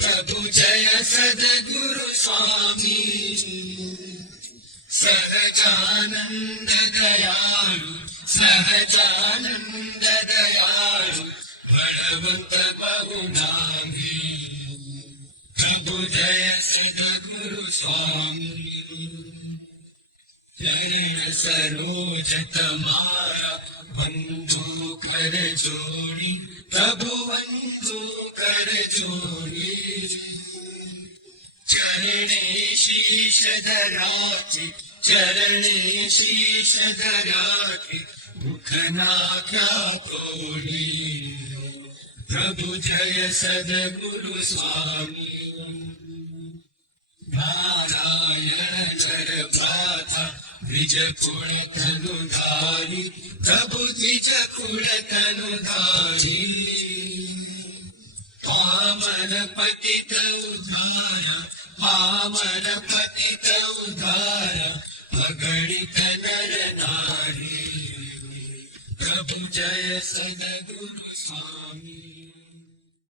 प्रभु जय सद्गुरु स्वामी सहजानंद दयालु सहजानंद दयालु बलवंत बहुनामी प्रभु जय सद्गुरु स्वामी चरण सरोज तमारा बंधु कर जोड़ी प्रभु बंधु कर जोड़ी चरणे शीश धराके चरणे शीश धराके मुखना क्या तोड़ी प्रभु जय सद्गुरु स्वामी नारायण भ्राता द्विज कुल तनुधारी प्रभु द्विज कुल तनुधारी पावन पतित उद्धारा पावन पतित उद्धारा अगणित नर नारी प्रभु जय सद्गुरु स्वामी।